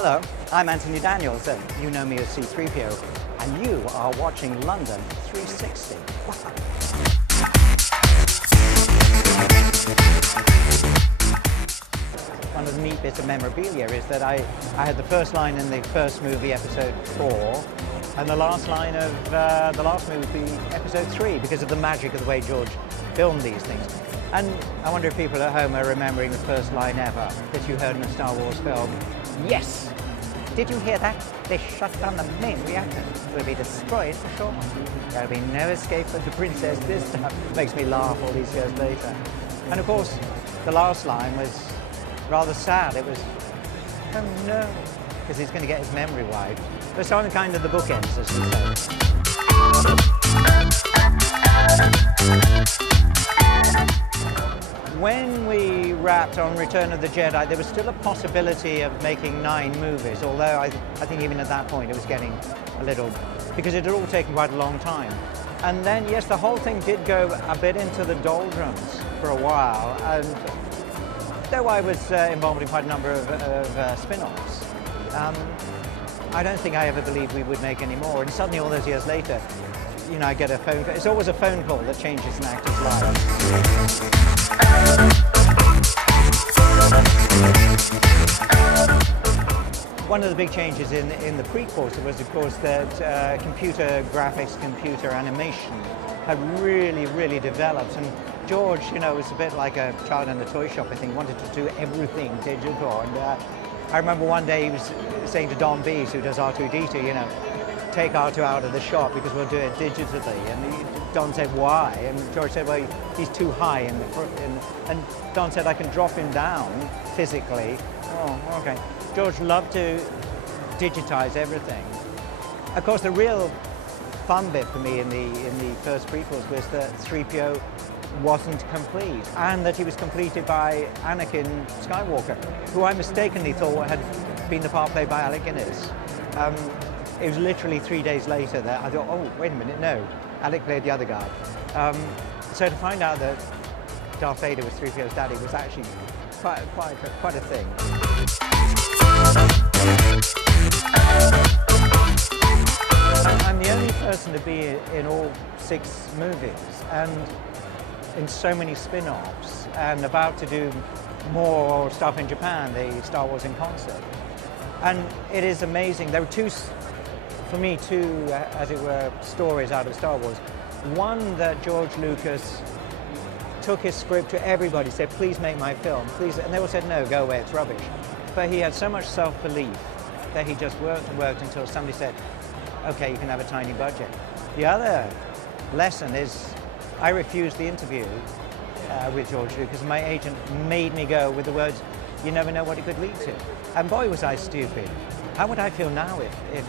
Hello, I'm Anthony Daniels, and you know me as C-3PO, and you are watching London 360. Wow. One of the neat bits of memorabilia is that I had the first line in the first movie, episode 4, and the last line of the last movie, episode 3, because of the magic of the way George filmed these things. And I wonder if people at home are remembering the first line ever that you heard in a Star Wars film. Yes! Did you hear that? They shut down the main reactor. We'll be destroyed for sure. There'll be no escape for the princess this time. Makes me laugh all these years later. And of course, the last line was rather sad. It was, oh no, because he's going to get his memory wiped. But so I'm kind of the bookends, as we say. When we wrapped on Return of the Jedi, there was still a possibility of making 9 movies, although I think even at that point it was getting a little, because it had all taken quite a long time. And then, yes, the whole thing did go a bit into the doldrums for a while, and though I was involved in quite a number of spin-offs, I don't think I ever believed we would make any more. And suddenly, all those years later, you know, I get a phone call. It's always a phone call that changes an actor's life. One of the big changes in the prequels was, of course, that computer graphics, computer animation had really developed. And George, you know, was a bit like a child in a toy shop, I think, wanted to do everything digital. And I remember one day he was saying to Don Bees, who does R2-D2, you know, take R2 out of the shop because we'll do it digitally. And Don said, why? And George said, well, he's too high in the front. And Don said, I can drop him down physically. Oh, okay. George loved to digitize everything. Of course, the real fun bit for me in the first prequels was that 3PO wasn't complete, and that he was completed by Anakin Skywalker, who I mistakenly thought had been the part played by Alec Guinness. It was literally 3 days later that I thought, oh, wait a minute, no, Alec played the other guy. So to find out that Darth Vader was 3PO's daddy was actually quite a thing. I'm the only person to be in all 6 movies, and in so many spin-offs, and about to do more stuff in Japan, the Star Wars in Concert. And it is amazing. There were two, as it were, stories out of Star Wars. One that George Lucas took his script to everybody, said, please make my film, please. And they all said, no, go away, it's rubbish. But he had so much self-belief that he just worked and worked until somebody said, okay, you can have a tiny budget. The other lesson is I refused the interview with George Lucas. My agent made me go with the words, you never know what it could lead to. And boy, was I stupid. How would I feel now if